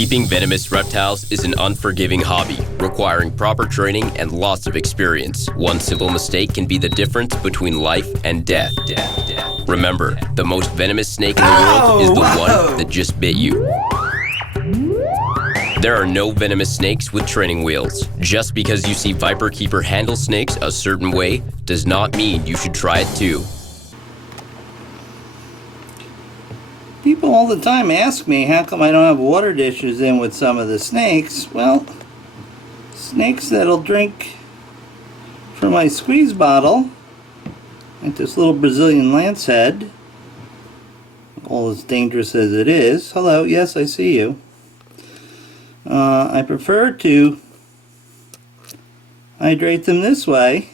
Keeping venomous reptiles is an unforgiving hobby, requiring proper training and lots of experience. One simple mistake can be the difference between life and death. Remember, the most venomous snake in the world is the one that just bit you. There are no venomous snakes with training wheels. Just because you see Viperkeeper handle snakes a certain way does not mean you should try it too. People all the time ask me how come I don't have water dishes in with some of the snakes. Well, snakes that'll drink from my squeeze bottle, like this little Brazilian lancehead, all as dangerous as it is. Hello, yes, I see you. I prefer to hydrate them this way.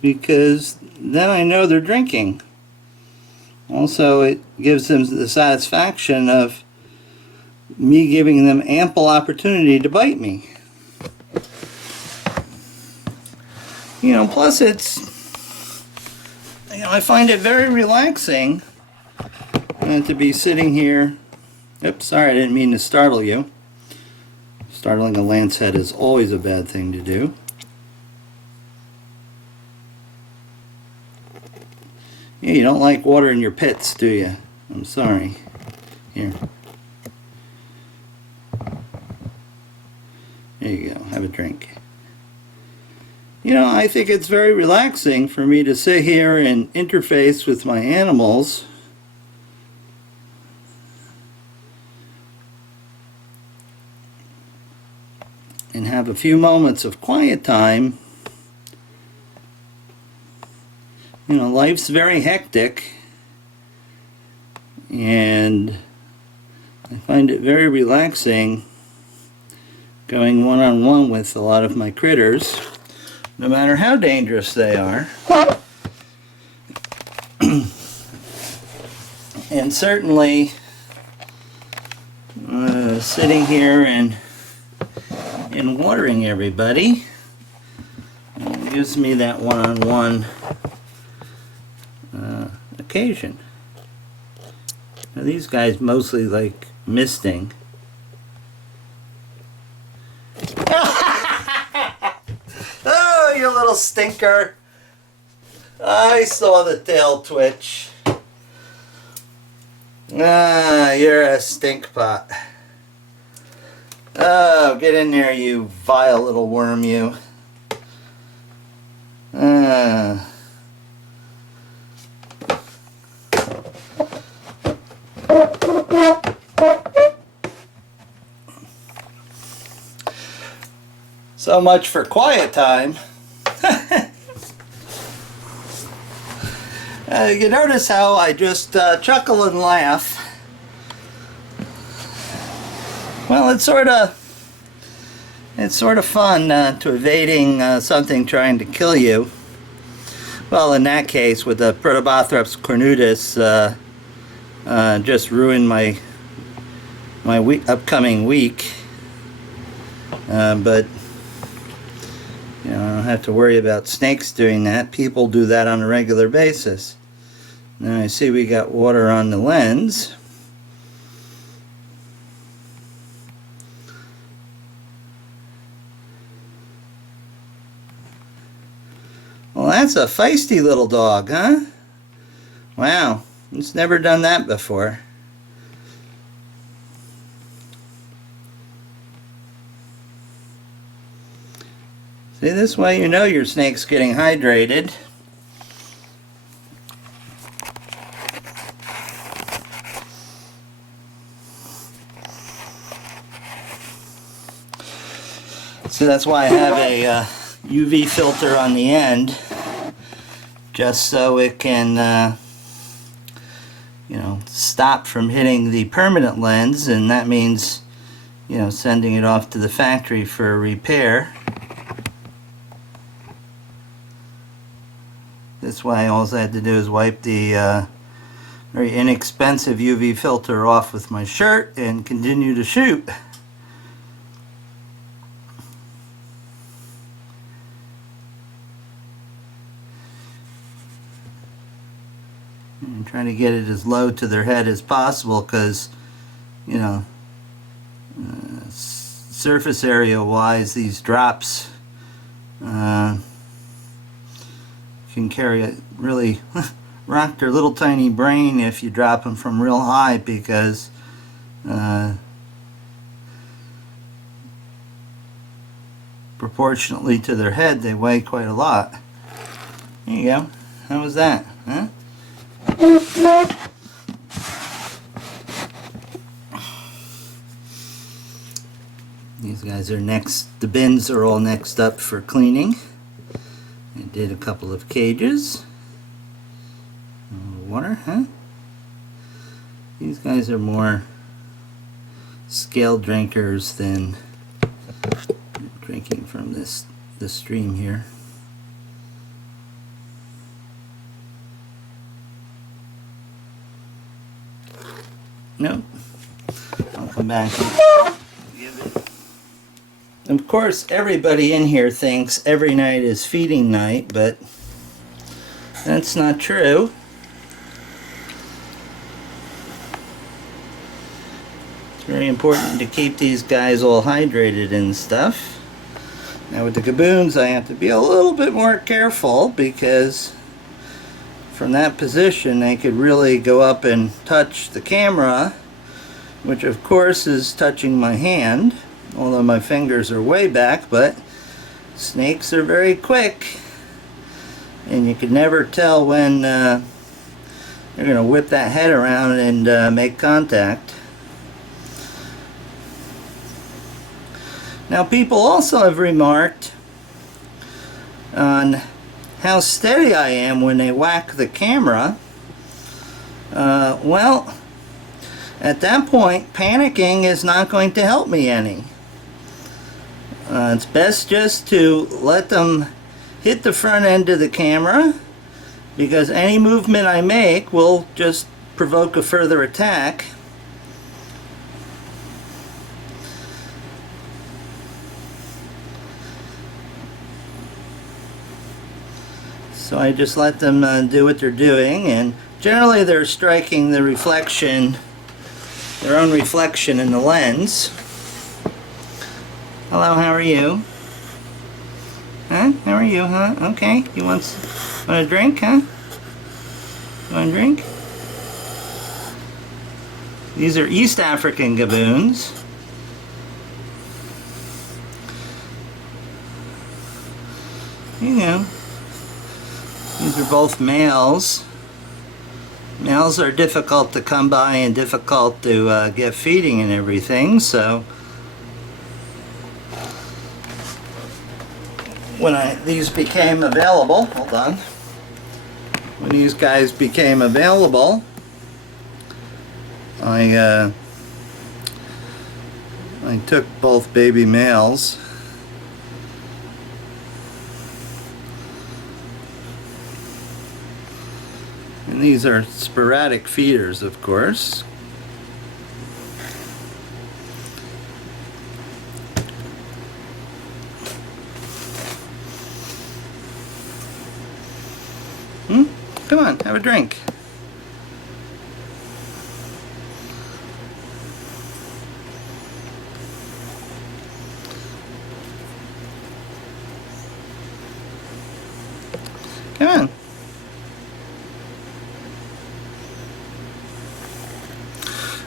Because then I know they're drinking. Also, it gives them the satisfaction of me giving them ample opportunity to bite me. You know, plus it's, you know, I find it very relaxing to be sitting here. Oops, sorry, I didn't mean to startle you. Startling a lancehead is always a bad thing to do. Yeah, you don't like water in your pits, do you? I'm sorry. Here. There you go. Have a drink. You know, I think it's very relaxing for me to sit here and interface with my animals. And have a few moments of quiet time. You know, life's very hectic, and I find it very relaxing going one-on-one with a lot of my critters, no matter how dangerous they are. And certainly sitting here and watering everybody gives me that one-on-one occasion. Now these guys mostly like misting. Oh, you little stinker. I saw the tail twitch. Ah, you're a stink pot. Oh, get in there, you vile little worm, you. So much for quiet time. You notice how I just chuckle and laugh. Well, it's sort of fun to evading something trying to kill you. Well, in that case, with the Protobothrops cornutus, just ruined my upcoming week. But you know, I don't have to worry about snakes doing that. People do that on a regular basis. Now I see we got water on the lens. Well, that's a feisty little dog, huh? Wow, it's never done that before. See, this way you know your snake's getting hydrated. So that's why I have a UV filter on the end, just so it can you know, stop from hitting the permanent lens, and that means, you know, sending it off to the factory for repair. This way all I had to do is wipe the very inexpensive UV filter off with my shirt and continue to shoot. And trying to get it as low to their head as possible because, you know, surface area wise, these drops can carry a really rock their little tiny brain if you drop them from real high, because proportionately to their head they weigh quite a lot. There you go. How was that? Huh? These guys are next, the bins are all next up for cleaning. I did a couple of cages. Water, huh? These guys are more scale drinkers than drinking from this stream here. Nope. I'll come back and give it. Of course, everybody in here thinks every night is feeding night, but that's not true. It's very important to keep these guys all hydrated and stuff. Now with the Gaboons, I have to be a little bit more careful, because from that position they could really go up and touch the camera, which of course is touching my hand, although my fingers are way back. But snakes are very quick, and you can never tell when they're going to whip that head around and make contact. Now, people also have remarked on how steady I am when they whack the camera. Well, at that point, panicking is not going to help me any. It's best just to let them hit the front end of the camera, because any movement I make will just provoke a further attack. So I just let them do what they're doing, and generally they're striking the reflection, their own reflection in the lens. Hello, how are you? Huh? How are you, huh? Okay. You want a drink, huh? You want a drink? These are East African Gaboons. You know. These are both males. Males are difficult to come by and difficult to get feeding and everything, so when these became available, hold on, when these guys became available, I took both baby males. And these are sporadic feeders, of course. Come on, have a drink. Come on.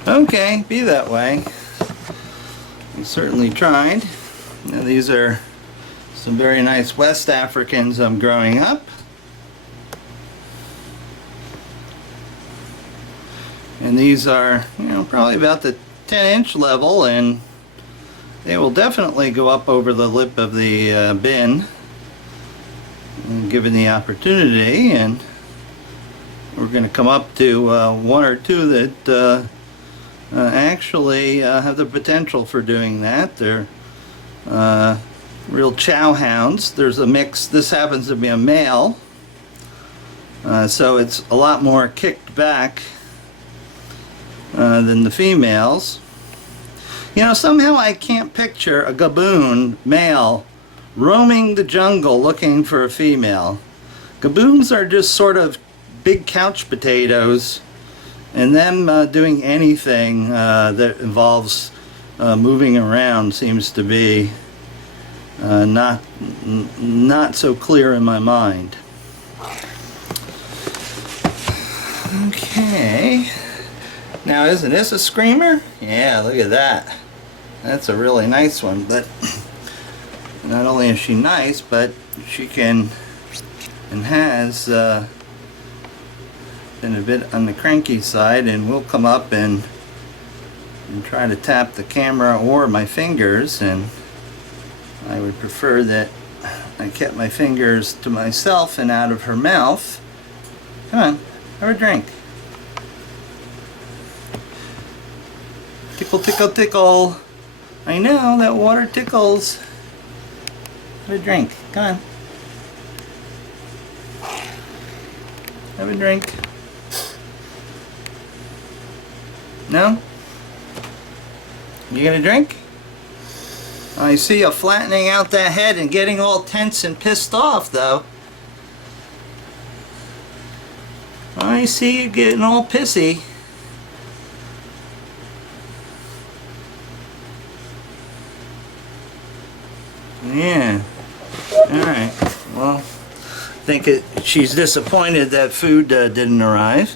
Okay, be that way. We certainly tried. Now these are some very nice West Africans I'm growing up. And these are, you know, probably about the 10-inch level, and they will definitely go up over the lip of the bin, given the opportunity. And we're going to come up to one or two that actually have the potential for doing that. They're real chow hounds. There's a mix. This happens to be a male, so it's a lot more kicked back than the females. You know, somehow I can't picture a Gaboon male roaming the jungle looking for a female. Gaboons are just sort of big couch potatoes, and them doing anything that involves moving around seems to be not so clear in my mind. Okay, now isn't this a screamer? Yeah, look at that. That's a really nice one, but not only is she nice, but she can and has been a bit on the cranky side, and will come up and try to tap the camera or my fingers, and I would prefer that I kept my fingers to myself and out of her mouth. Come on, have a drink. Tickle, tickle, tickle. I know, that water tickles. Have a drink. Come on. Have a drink. No? You gonna drink? I see you flattening out that head and getting all tense and pissed off, though. I see you getting all pissy. Yeah. Alright. Well, I think she's disappointed that food didn't arrive.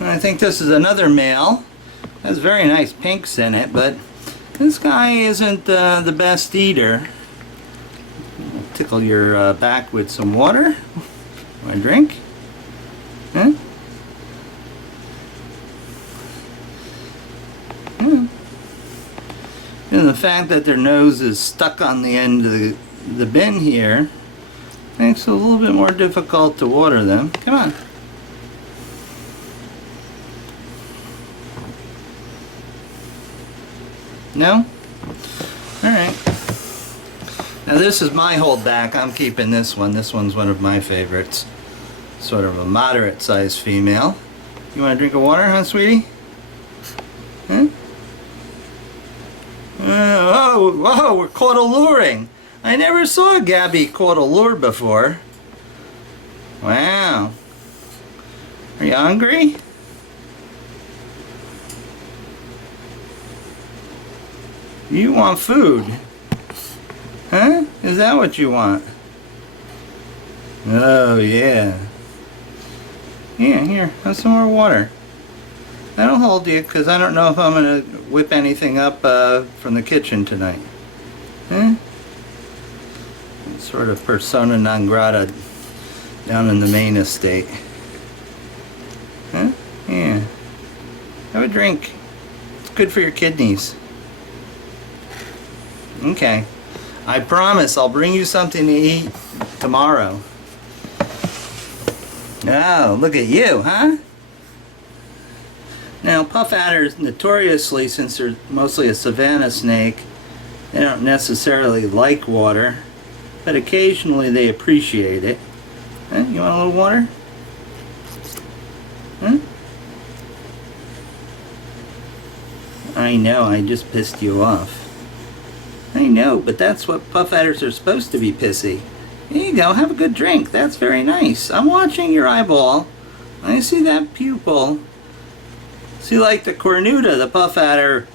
I think this is another male. Has very nice pinks in it, but this guy isn't the best eater. I'll tickle your back with some water. Want a drink? Huh? Yeah. And the fact that their nose is stuck on the end of the bin here makes it a little bit more difficult to water them. Come on. No? Alright. Now this is my holdback. I'm keeping this one. This one's one of my favorites. Sort of a moderate sized female. You want a drink of water, huh, sweetie? Huh? Whoa, we're caught alluring. I never saw Gabby caught a lure before. Wow. Are you hungry? You want food? Huh? Is that what you want? Oh, yeah. Yeah, here, have some more water. That'll hold you, because I don't know if I'm going to whip anything up from the kitchen tonight. Huh? Sort of persona non grata down in the Maine estate. Huh? Yeah. Have a drink. It's good for your kidneys. Okay. I promise I'll bring you something to eat tomorrow. Oh, look at you, huh? Now, puff adders, notoriously, since they're mostly a savanna snake, they don't necessarily like water, but occasionally they appreciate it. Huh? You want a little water? Huh? I know, I just pissed you off. I know, but that's what puff adders are supposed to be, pissy. Here you go, have a good drink. That's very nice. I'm watching your eyeball. I see that pupil. See, like the cornuta, the puff adder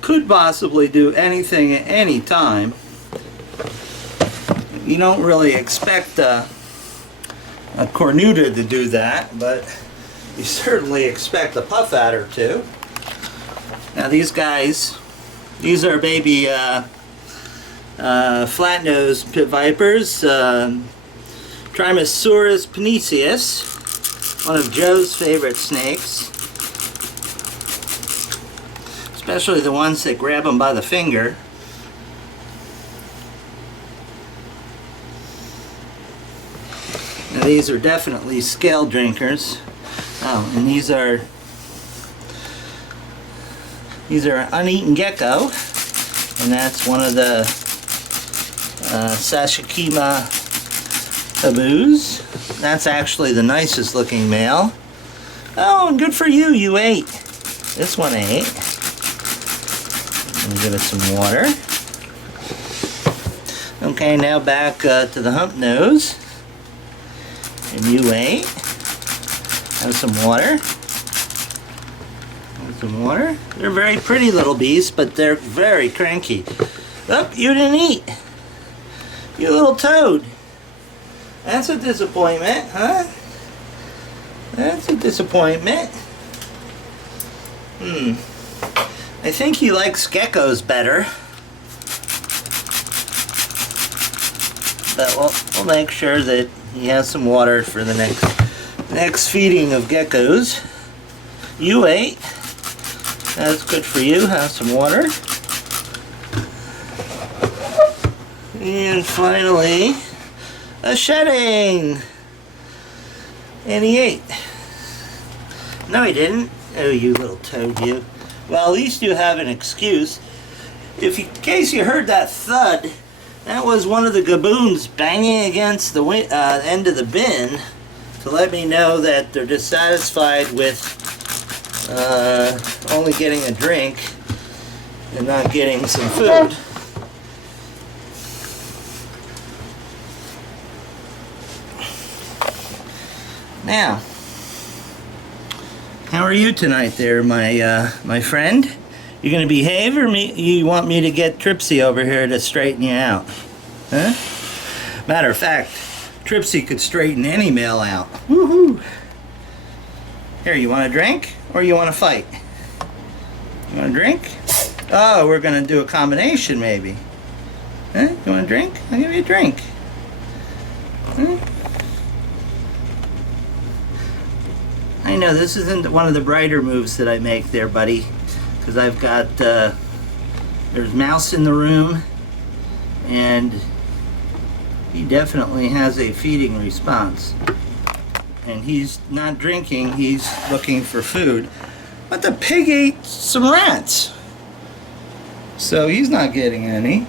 could possibly do anything at any time. You don't really expect a cornuta to do that, but you certainly expect a puff adder to. Now these guys, these are baby flat-nosed pit vipers, Trimesurus panaceus, one of Joe's favorite snakes. Especially the ones that grab them by the finger. Now these are definitely scale drinkers. Oh, and these are uneaten gecko, and that's one of the Sashikima taboos. That's actually the nicest looking male. Oh, and good for you, you ate. This one ate. Give it some water. Okay, now back to the hump nose. And you ate. Have some water. Have some water. They're very pretty little beasts, but they're very cranky. Oh, you didn't eat. You little toad. That's a disappointment, huh? That's a disappointment. I think he likes geckos better. But we'll make sure that he has some water for the next feeding of geckos. You ate. That's good for you. Have some water. And finally, a shedding. And he ate. No, he didn't. Oh, you little toad, you. Well, at least you have an excuse. In case you heard that thud, that was one of the Gaboons banging against the end of the bin to let me know that they're dissatisfied with only getting a drink and not getting some food. Now, how are you tonight there, my friend? You gonna behave, or you want me to get Tripsy over here to straighten you out? Huh? Matter of fact, Tripsy could straighten any male out. Woohoo! Here, you want a drink, or you want to fight? You want a drink? Oh, we're gonna do a combination, maybe. Huh? You want a drink? I'll give you a drink. Huh? I know this isn't one of the brighter moves that I make there, buddy, because I've got there's mouse in the room, and he definitely has a feeding response, and he's not drinking, he's looking for food, but the pig ate some rats, so he's not getting any.